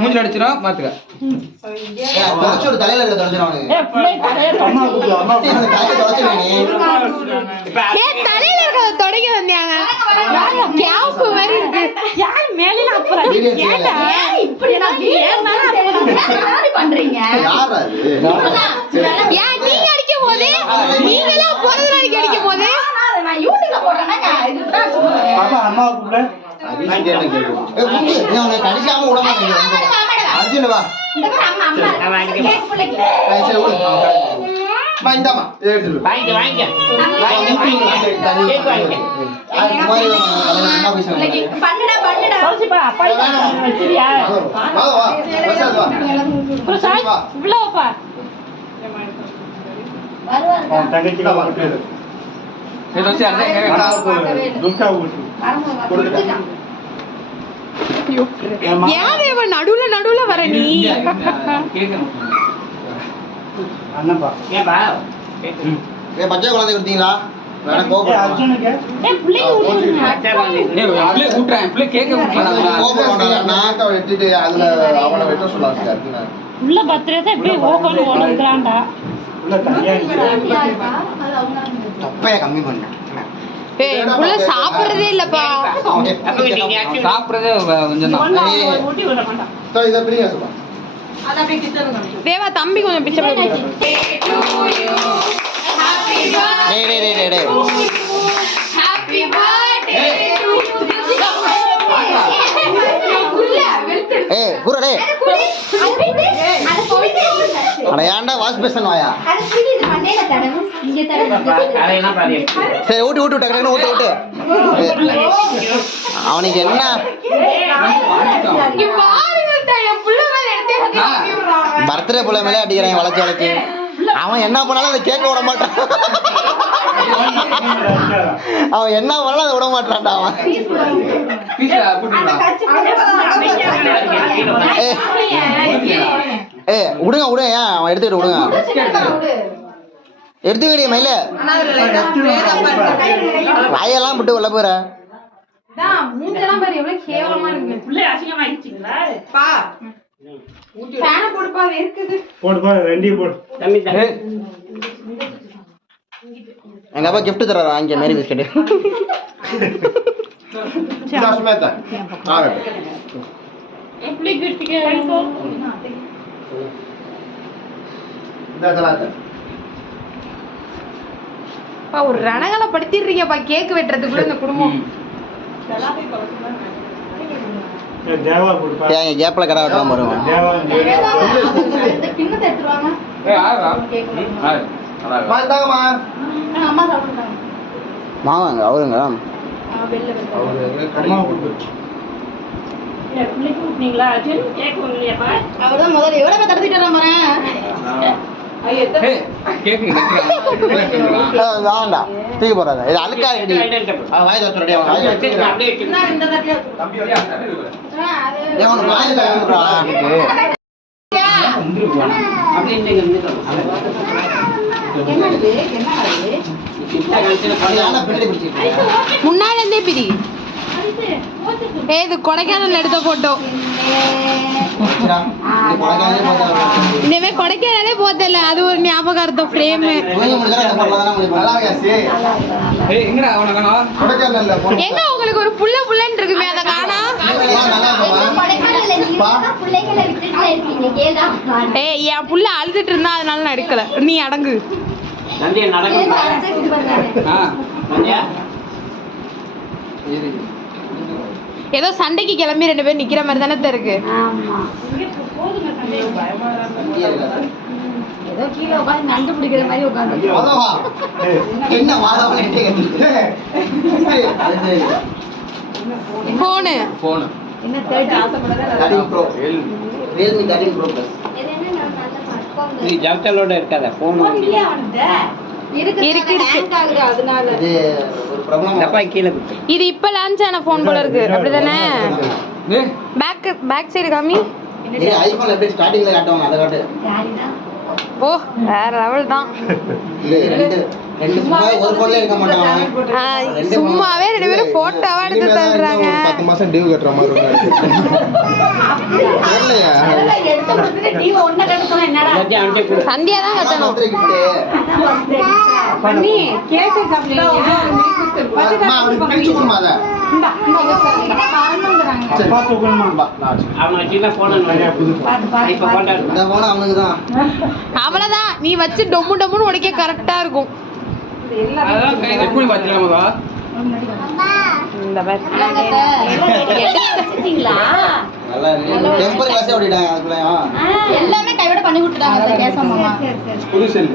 மூஞ்சில அடிச்சிடும் பாத்துக்க. தலையில இருக்கிறத தொடங்கி வந்தாங்க. நீங்க அடிக்கும் போது நீங்களா பிறந்த நாளைக்கு அடிக்கும் போது கடிக்காம விட அர்ஜுன் வா நடுவுல நடுவுல வர நீ பச்சை குழந்தை கொடுத்தீங்களா? கம்மி பண்ண சாப்பிடுறதே இல்லப்பா. சாப்பிடுறதே தேவா தம்பி கொஞ்சம் பிச்சை ஏன்டா வாஷ் பேசன் வாயா? சரி ஊட்டு ஊட்டு டக்கு ஊட்டு ஊட்டு. அவனுக்கு என்ன பர்த்டே புள்ள மேலே அடிக்கிறான் வளைச்சு வளைச்சு. அவன் என்ன பண்ணாலும் அதை கேட்க விட மாட்டான். அவன் என்ன பண்ணாலும் அதை விட மாட்டான்டா அவன். விடுங்க விடுங்க, ஏன் அவன் எடுத்துக்கிட்டு விடுங்க. எடுத்துக்கிட்டே மயில வாயெல்லாம் விட்டு உள்ள போற. எங்க அப்பா கிஃப்ட் தர்றாரு, வாங்க மேரி பிஸ்கட். ஒரு ரணங்களை படுத்திடுறீங்கப்பா கேக் வெட்டுறதுக்குள்ள இந்த குடும்பம். கேப்ல கடை வெட்டலாம் பாருங்க. வாங்க அவருங்க முதல்ல எவ்வளவு தடுத்துட்டு வேண்டாம் தூக்கி போறாங்க. இது அழுக்கா முன்னாடி இருந்தே பிரி. இது கொடைக்கானல் எடுத்த போட்டோ. இனிமே கொடைக்கானலே போதல, அது ஒரு ஞாபகார்த்தம் ஃப்ரேம். எங்க உங்களுக்கு ஒரு புள்ள புள்ளன்னு இருக்குமே, அதை காணா? ஏய் என் புள்ள அழுதுட்டு இருந்தா அதனால நான் எடுக்கல. நீ அடங்கு. ஏதோ சண்டைக்கு கிளம்பி 2 பேரும் நிக்கிற மாதிரி தானே இருக்கு. ஏதோ கீழே உட்காந்து நண்டு பிடிக்கிற மாதிரி உட்காந்து என்ன போனு போனு என்ன 30 ஆசைப்படாத Realme 13 Pro Plus. நீ ஜாக்டலோட இருக்காத போன் இருக்கு அதனால இது ஒரு பிரபலமான டப்பாய் கீழே குத்து. இது இப்ப லான்ச் ஆன போன் போல இருக்கு. அப்படிதானே? பேக் சைடு காமி. இது ஐபோன் எப்படி ஸ்டார்டிங்ல காட்டுவாங்க அத காட்டு. ஓ வேற லெவல் தான். ரெண்டு சும்மா ஒரு போன்ல எடுக்க மாட்டாங்க. சும்மாவே 2 பேரும் போட்டோவா எடுத்து தள்ளுறாங்க. 10 மாசம் டியூ கட்டுற மாதிரி இருக்கும். இல்லையா? எடுத்து கொடுத்துட்டு டிவி ஒண்ணு கட்டணும் என்னடா சந்தியா தான் கட்டணும். பண்ணி கேக் சாப்பிடுறீங்க அம்மா அவனுக்கு பிடிச்சு கொடுமா அத. அவனை சின்ன போன இப்ப கொண்டாடு. இந்த போன் அவனுக்கு தான். அவ்வளவுதான். நீ வச்சு டொம்மு டொம்முன்னு உடைக்க கரெக்டா இருக்கும். அதான் கை எப்படி பாத்தீங்களா? இந்த மாதிரி நல்லா டெம்பர் கிளாஸே ஓடிட்டாங்க அதுக்குள்ளயும். எல்லாமே கைவிட பண்ணி விட்டுட்டாங்க கேசம் மாமா புது செல்